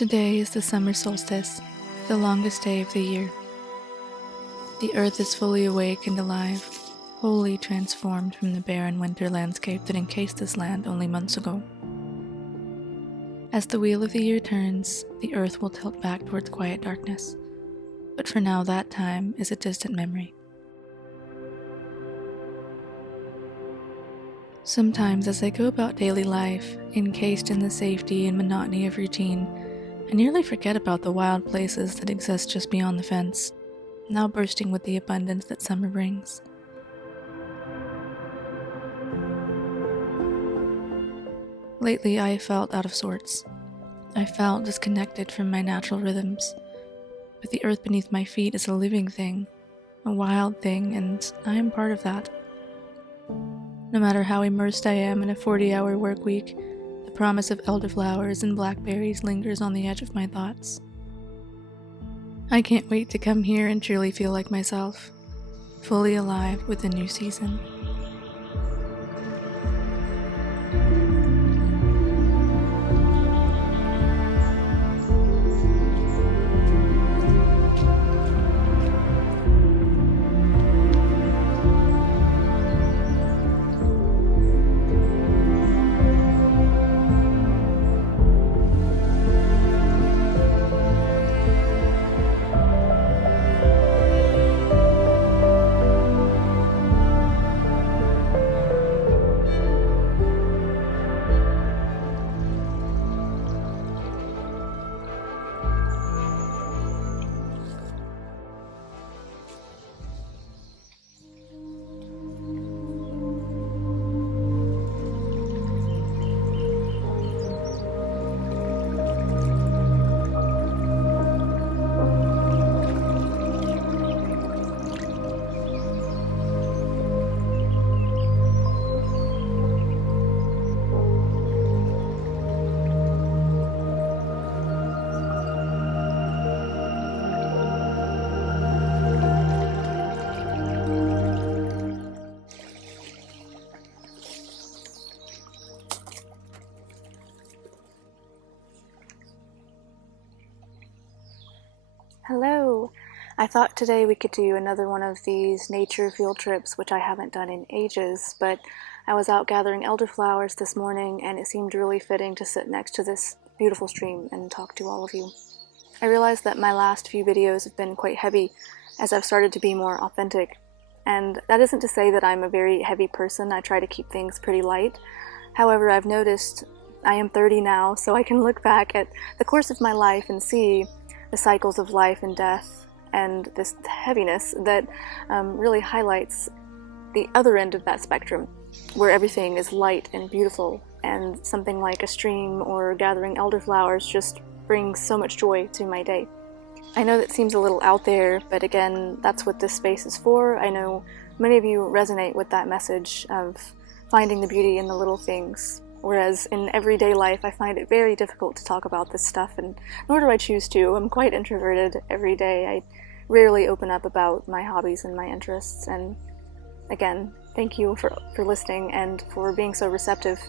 Today is the summer solstice, the longest day of the year. The earth is fully awake and alive, wholly transformed from the barren winter landscape that encased this land only months ago. As the wheel of the year turns, the earth will tilt back towards quiet darkness, but for now that time is a distant memory. Sometimes as I go about daily life, encased in the safety and monotony of routine, I nearly forget about the wild places that exist just beyond the fence, now bursting with the abundance that summer brings. Lately I have felt out of sorts. I felt disconnected from my natural rhythms, but the earth beneath my feet is a living thing, a wild thing, and I am part of that. No matter how immersed I am in a 40-hour work week, the promise of elderflowers and blackberries lingers on the edge of my thoughts. I can't wait to come here and truly feel like myself, fully alive with the new season. Hello! I thought today we could do another one of these nature field trips, which I haven't done in ages, but I was out gathering elderflowers this morning and it seemed really fitting to sit next to this beautiful stream and talk to all of you. I realized that my last few videos have been quite heavy as I've started to be more authentic, and that isn't to say that I'm a very heavy person. I try to keep things pretty light. However, I've noticed I am 30 now, so I can look back at the course of my life and see the cycles of life and death, and this heaviness that really highlights the other end of that spectrum, where everything is light and beautiful, and something like a stream or gathering elderflowers just brings so much joy to my day. I know that seems a little out there, but again, that's what this space is for. I know many of you resonate with that message of finding the beauty in the little things. Whereas in everyday life, I find it very difficult to talk about this stuff, and nor do I choose to. I'm quite introverted every day. I rarely open up about my hobbies and my interests, and again, thank you for listening and for being so receptive.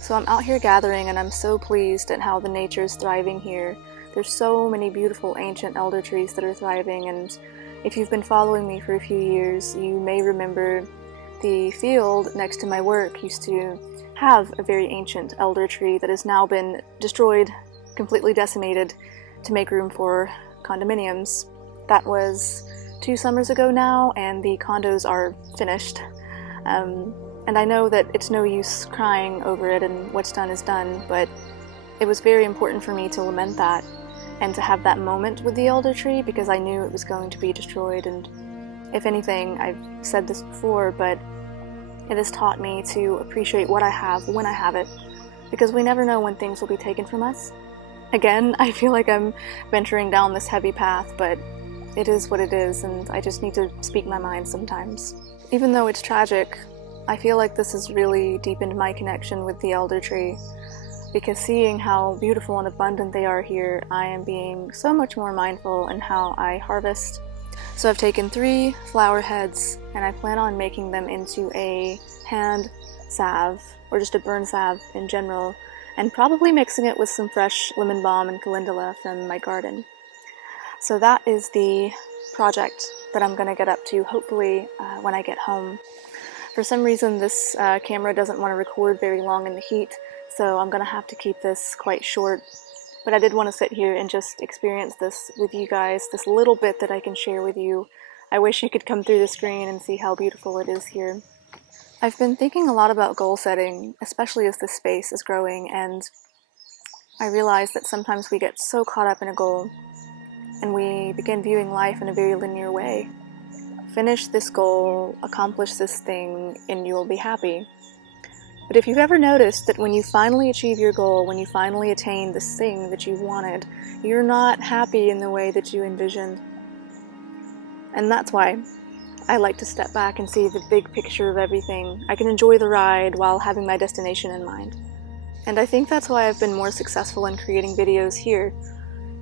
So I'm out here gathering, and I'm so pleased at how the nature is thriving here. There's so many beautiful ancient elder trees that are thriving, and if you've been following me for a few years, you may remember the field next to my work used to have a very ancient elder tree that has now been destroyed, completely decimated, to make room for condominiums. That was 2 summers ago now, and the condos are finished. And I know that it's no use crying over it and what's done is done, but it was very important for me to lament that and to have that moment with the elder tree, because I knew it was going to be destroyed. And if anything, I've said this before, but it has taught me to appreciate what I have when I have it, because we never know when things will be taken from us. Again, I feel like I'm venturing down this heavy path, but it is what it is, and I just need to speak my mind sometimes. Even though it's tragic, I feel like this has really deepened my connection with the elder tree, because seeing how beautiful and abundant they are here, I am being so much more mindful in how I harvest. So I've taken 3 flower heads, and I plan on making them into a hand salve, or just a burn salve in general, and probably mixing it with some fresh lemon balm and calendula from my garden. So that is the project that I'm going to get up to, hopefully when I get home. For some reason this camera doesn't want to record very long in the heat, so I'm going to have to keep this quite short. But I did want to sit here and just experience this with you guys, this little bit that I can share with you. I wish you could come through the screen and see how beautiful it is here. I've been thinking a lot about goal setting, especially as this space is growing, and I realize that sometimes we get so caught up in a goal and we begin viewing life in a very linear way. Finish this goal, accomplish this thing, and you'll be happy. But if you've ever noticed that when you finally achieve your goal, when you finally attain this thing that you wanted, you're not happy in the way that you envisioned. And that's why I like to step back and see the big picture of everything. I can enjoy the ride while having my destination in mind. And I think that's why I've been more successful in creating videos here.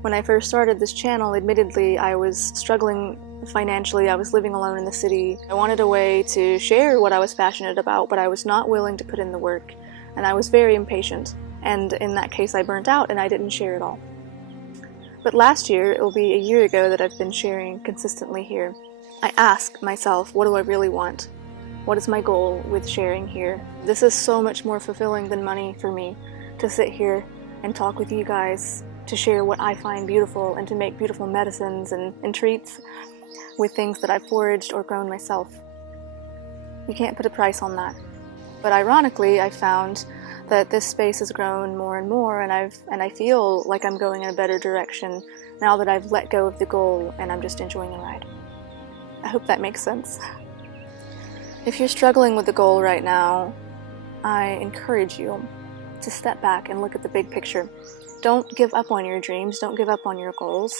When I first started this channel, admittedly, I was struggling financially. I was living alone in the city. I wanted a way to share what I was passionate about, but I was not willing to put in the work, and I was very impatient. And in that case, I burnt out and I didn't share it all. But last year, it will be a year ago that I've been sharing consistently here. I ask myself, what do I really want? What is my goal with sharing here? This is so much more fulfilling than money for me, to sit here and talk with you guys, to share what I find beautiful, and to make beautiful medicines and treats with things that I've foraged or grown myself. You can't put a price on that. But ironically, I found that this space has grown more and more, and I feel like I'm going in a better direction now that I've let go of the goal and I'm just enjoying the ride. I hope that makes sense. If you're struggling with the goal right now, I encourage you to step back and look at the big picture. Don't give up on your dreams, don't give up on your goals,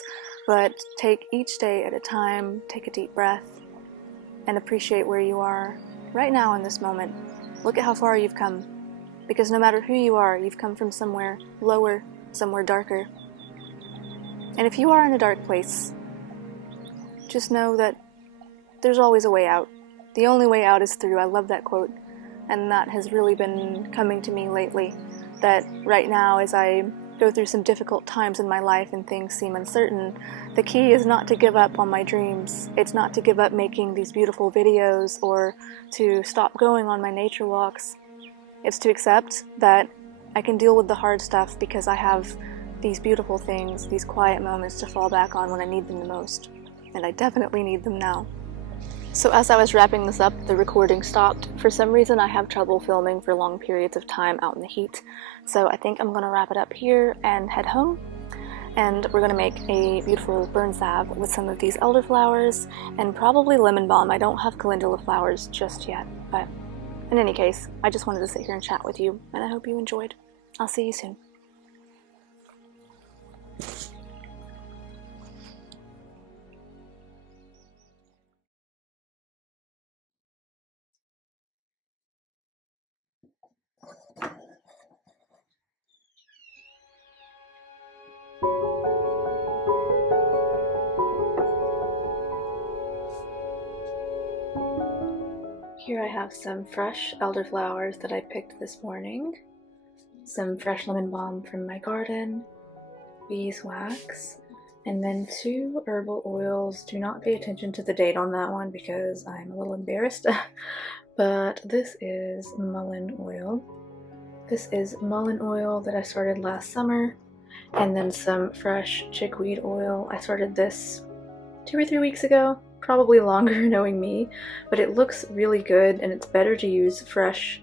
but take each day at a time, take a deep breath, and appreciate where you are right now in this moment. Look at how far you've come, because no matter who you are, you've come from somewhere lower, somewhere darker. And if you are in a dark place, just know that there's always a way out. The only way out is through. I love that quote, and that has really been coming to me lately, that right now as I go through some difficult times in my life and things seem uncertain, the key is not to give up on my dreams. It's not to give up making these beautiful videos or to stop going on my nature walks. It's to accept that I can deal with the hard stuff because I have these beautiful things, these quiet moments to fall back on when I need them the most. And I definitely need them now. So as I was wrapping this up, the recording stopped. For some reason I have trouble filming for long periods of time out in the heat. So I think I'm going to wrap it up here and head home. And we're going to make a beautiful burn salve with some of these elderflowers and probably lemon balm. I don't have calendula flowers just yet, but in any case, I just wanted to sit here and chat with you, and I hope you enjoyed. I'll see you soon. Here I have some fresh elderflowers that I picked this morning, some fresh lemon balm from my garden, beeswax, and then 2 herbal oils. Do not pay attention to the date on that one because I'm a little embarrassed, but this is mullein oil. This is mullein oil that I started last summer, and then some fresh chickweed oil. I started this 2 or 3 weeks ago. Probably longer knowing me, but it looks really good, and it's better to use fresh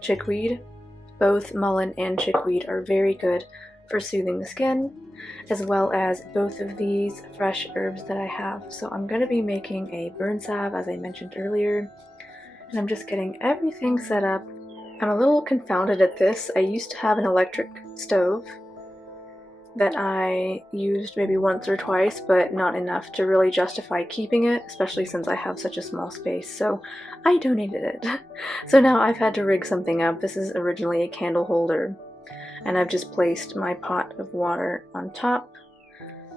chickweed. Both mullein and chickweed are very good for soothing the skin, as well as both of these fresh herbs that I have. So I'm going to be making a burn salve, as I mentioned earlier, and I'm just getting everything set up. I'm a little confounded at this. I used to have an electric stove that I used maybe once or twice, but not enough to really justify keeping it, especially since I have such a small space, so I donated it. So now I've had to rig something up. This is originally a candle holder, and I've just placed my pot of water on top,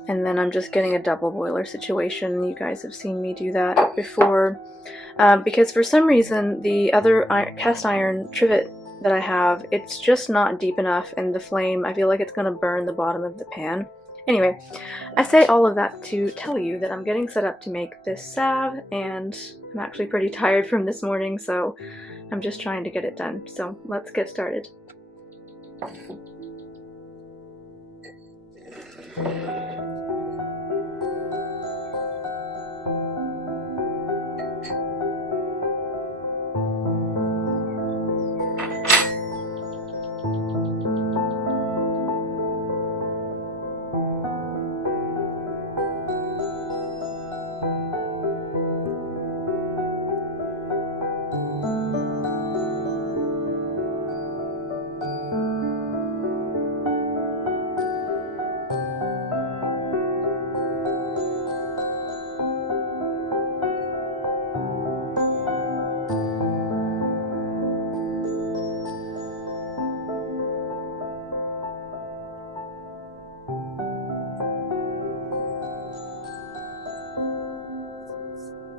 and then I'm just getting a double boiler situation. You guys have seen me do that before, because for some reason the other cast iron trivet that I have. It's just not deep enough in the flame. I feel like it's gonna burn the bottom of the pan. Anyway, I say all of that to tell you that I'm getting set up to make this salve, and I'm actually pretty tired from this morning, so I'm just trying to get it done. So let's get started.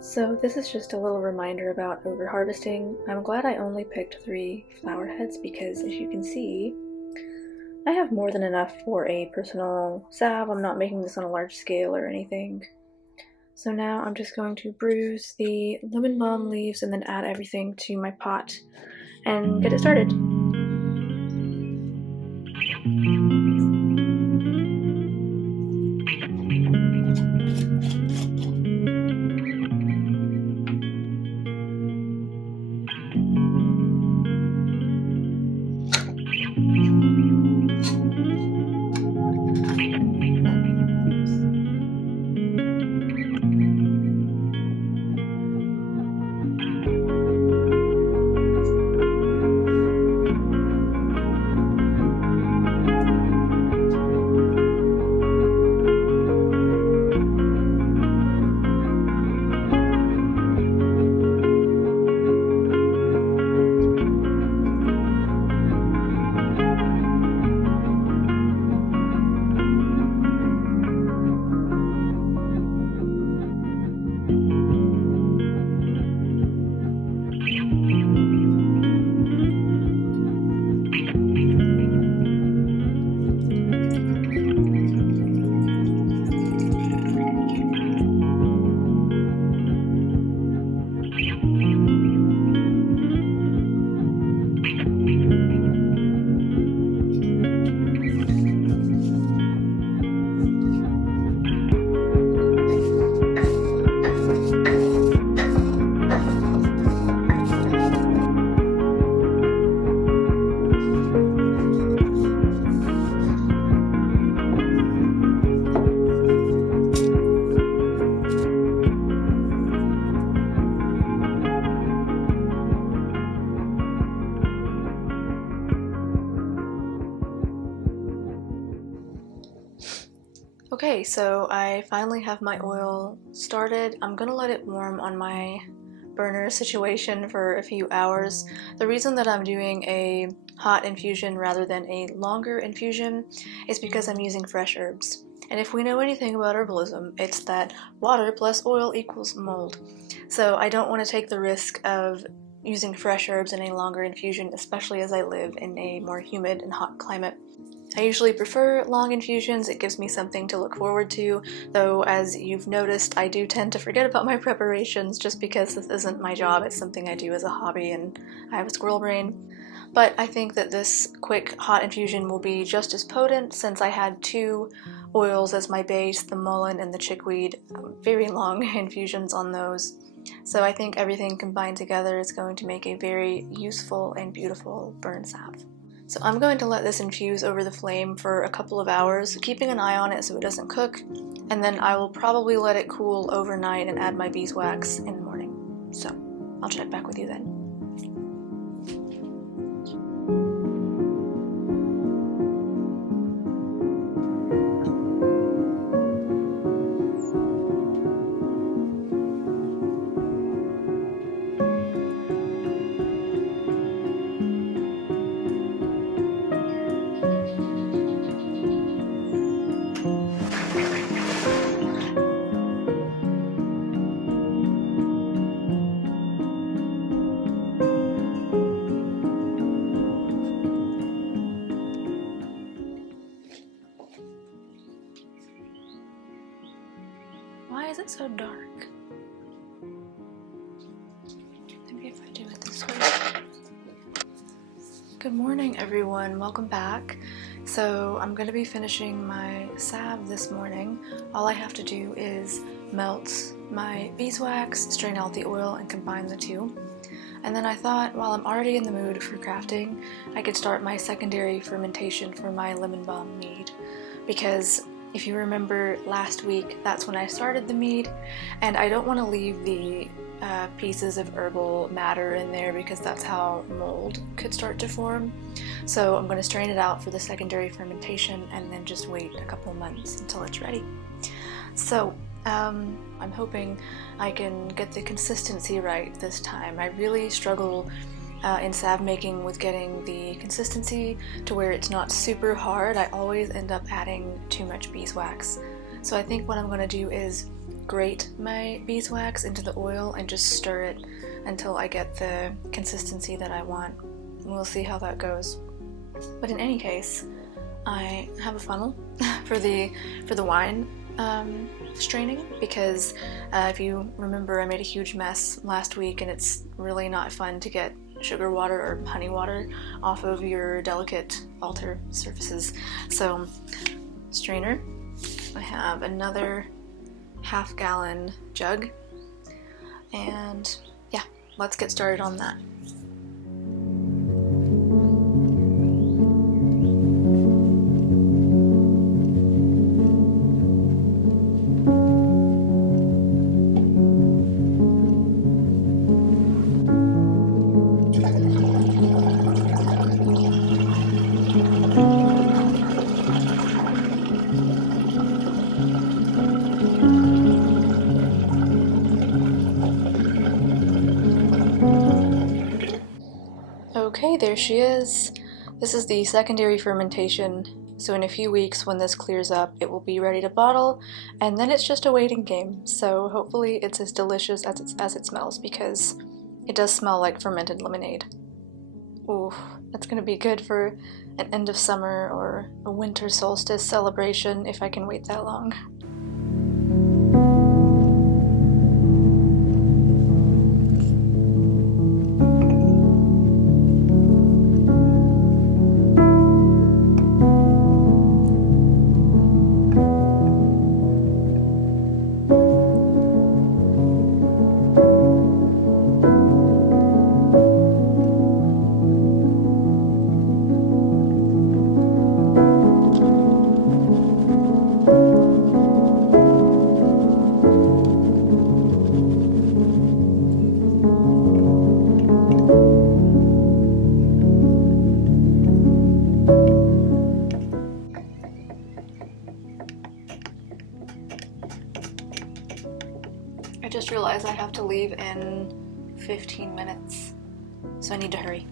So this is just a little reminder about over-harvesting. I'm glad I only picked 3 flower heads because, as you can see, I have more than enough for a personal salve. I'm not making this on a large scale or anything. So now I'm just going to bruise the lemon balm leaves and then add everything to my pot and get it started. Okay, so I finally have my oil started. I'm gonna let it warm on my burner situation for a few hours. The reason that I'm doing a hot infusion rather than a longer infusion is because I'm using fresh herbs. And if we know anything about herbalism, it's that water plus oil equals mold. So I don't want to take the risk of using fresh herbs in a longer infusion, especially as I live in a more humid and hot climate. I usually prefer long infusions. It gives me something to look forward to, though as you've noticed, I do tend to forget about my preparations just because this isn't my job. It's something I do as a hobby and I have a squirrel brain. But I think that this quick hot infusion will be just as potent since I had 2 oils as my base, the mullein and the chickweed, very long infusions on those. So I think everything combined together is going to make a very useful and beautiful burn salve. So I'm going to let this infuse over the flame for a couple of hours, keeping an eye on it so it doesn't cook, and then I will probably let it cool overnight and add my beeswax in the morning. So I'll check back with you then. so dark. Maybe if I do it this way. Good morning, everyone. Welcome back. So I'm going to be finishing my salve this morning. All I have to do is melt my beeswax, strain out the oil, and combine the two. And then I thought, while I'm already in the mood for crafting, I could start my secondary fermentation for my lemon balm mead. Because if you remember last week, that's when I started the mead, and I don't want to leave the pieces of herbal matter in there because that's how mold could start to form. So I'm going to strain it out for the secondary fermentation and then just wait a couple months until it's ready. So I'm hoping I can get the consistency right this time. I really struggle in salve making with getting the consistency to where it's not super hard. I always end up adding too much beeswax. So I think what I'm going to do is grate my beeswax into the oil and just stir it until I get the consistency that I want. And we'll see how that goes. But in any case, I have a funnel for the wine straining, because if you remember, I made a huge mess last week, and it's really not fun to get sugar water or honey water off of your delicate altar surfaces. So, strainer. I have another half-gallon jug, and yeah, let's get started on that. Okay, there she is. This is the secondary fermentation, so in a few weeks when this clears up, it will be ready to bottle, and then it's just a waiting game. So hopefully it's as delicious as it smells, because it does smell like fermented lemonade. Ooh, that's gonna be good for an end of summer or a winter solstice celebration if I can wait that long. I just realized I have to leave in 15 minutes, so I need to hurry.